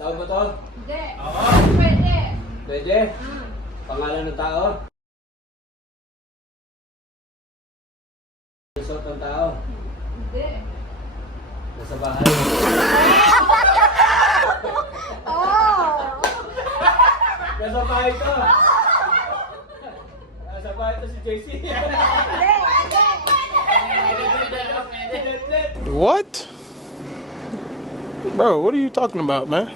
Tao ba to? Hindi. Oo. Pwede. Pwede? Pangalan ng tao? Suot ng tao? Hindi. Nasa bahay? Nasa bahay to? Nasa bahay to si JC? What? Bro, what are you talking about, man?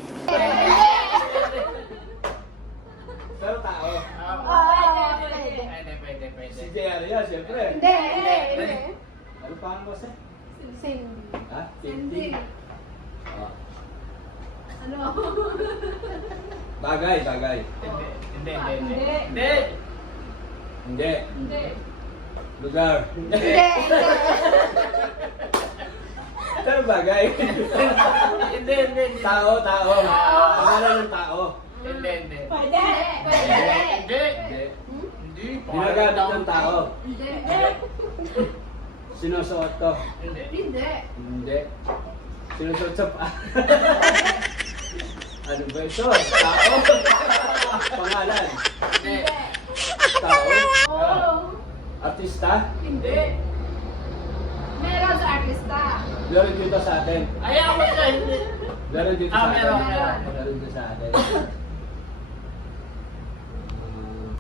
Pero tao? Pwede. Si JR yan, siyempre. Hindi. Ano pa ang boss eh? Cindy. Ha? Cindy. Oh. Ano? Bagay. Hindi. Hindi. Hindi. Lugar. Hindi. Pero bagay. Hindi. Tao. Pangalan ng tao. Hindi. Pwede. Hindi. Hindi. Ginagamit ng tao. Hindi. Sinusuot to. Hindi. Hindi. Sinusuot sa pa. Ano ba ito? Tao? Pangalan? Hindi. Tao? Oo. Artista? Hindi. Meron sa artista. Meron dito sa atin. Ayaw mo siya. Hindi. Meron dito sa atin. Meron. Meron dito sa atin.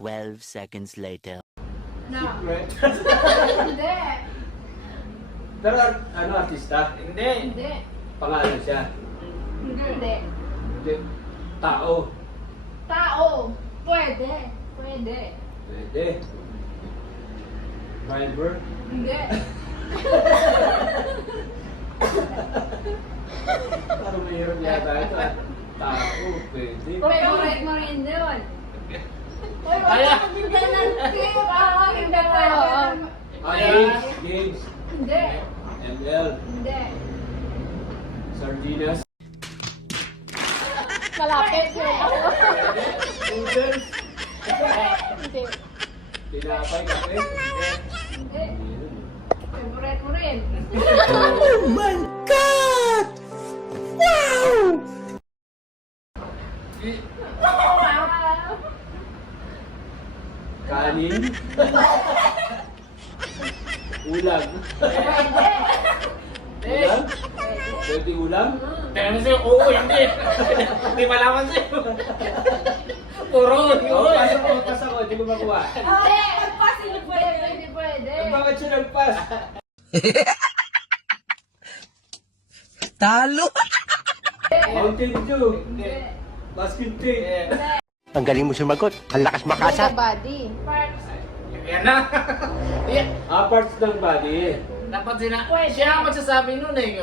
12 seconds later. No. Secret. Hindi. Pero ano artista? Hindi. Hindi. Pangalan siya? Hindi. Hindi. Tao? Tao. Pwede. Pwede. Driver? Hindi. Parang mahirap yata ito. Tao, pwede. Favorite mo rin doon. Uy, Kaya. wala hindi ng tip. Hindi pwede. Games. Hindi. ML. Hindi. Sardinas. Malapit yun. Noodles. Hindi. Tinapay, kape. Hindi. Favorite mo rin. Oh my God! Wow! Kanin. Ulam. Ulam? Pwede ulam? Kaya mo siya, oo, hindi. Hindi malaman siya. Puro, oo. Pas ako, hindi ko makuha. Hindi. Pagpas, hindi pwede. Hindi pwede. Bakit siya nagpas? Talo! Mountain Dew. Hindi. Basket cake. Ang galing mo sumagot. Ang lakas makasa. Body. Parts. Yan na. Yan. Parts ng body. Dapat siya ang magsasabi nun eh.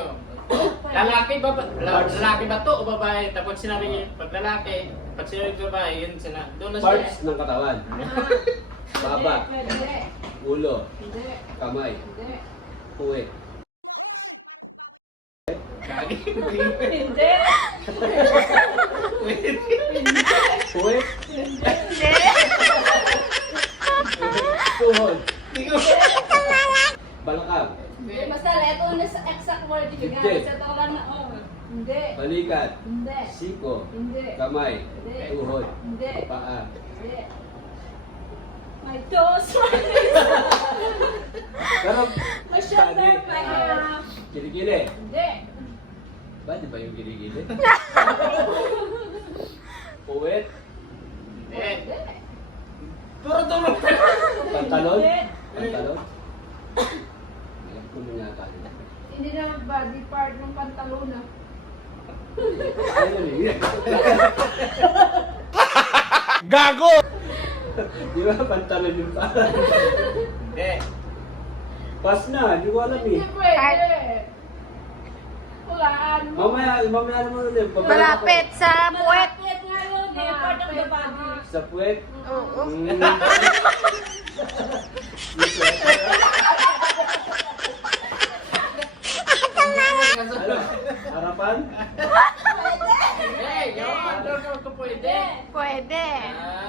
Lalaki ba to o babae? Tapos sinabi niya, pag lalaki, pag sinabi babae, yun sila. Doon na siya. Parts ng katawan. Baba. Hindi. Ulo. Hindi. Kamay. Hindi. Puwet. Hindi. Puwet? Tuhod. Balakang. Hindi. Basta ito na sa exact word. Hindi. Sa tawagan na, Hindi. Balikat. Hindi. Siko. Hindi. Kamay. Hindi. Tuhod. Hindi. Paa. Hindi. My toes. Pero, My shoulder. body. My arm. Kilikili. Hindi. Ba, di ba yung kilikili? Puwet. Hindi. Puro tulog. Pantalon. Hindi. Pantalon. Alam ko na yata. Hindi naman body part ng pantalon na. Ayun eh. Gago! Di ba pantalon yung pa? Hindi. Pas na, di ko alam eh. Hindi pwede. Hulaan mo. Mamaya naman ulit. Malapit sa puwet. Malapit nga yun. Eh, part of the body. Sa puwet. Oo. Mm. Ano? Harapan? Hindi, yun. Doon ka magpapwede. Pwede.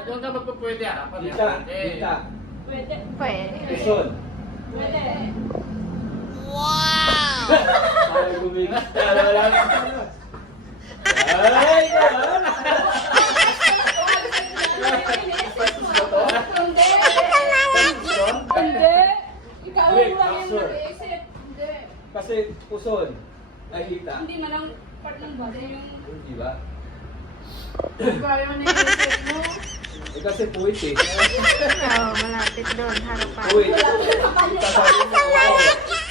Doon ka magpapwede. Harapan niya. Dita. Hindi. Dita. Pwede. Pwede. Quezon. Pwede. Ay, gumigit. Ay, Hindi ba? Kaya na yung mo. Kasi puwit eh. Oo, malapit doon. Harapan. Puwit. Sasabi mo,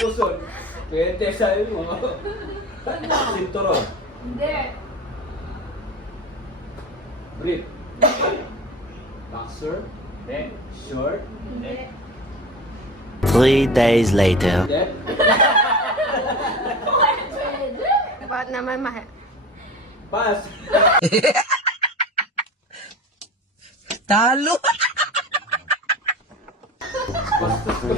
puson. Pwede sabi mo. Sinturon. Hindi. Brief. Boxer. Hindi. Short. Hindi. 3 days later. Dead. Ba't naman Pass. Talo! Bastos ko.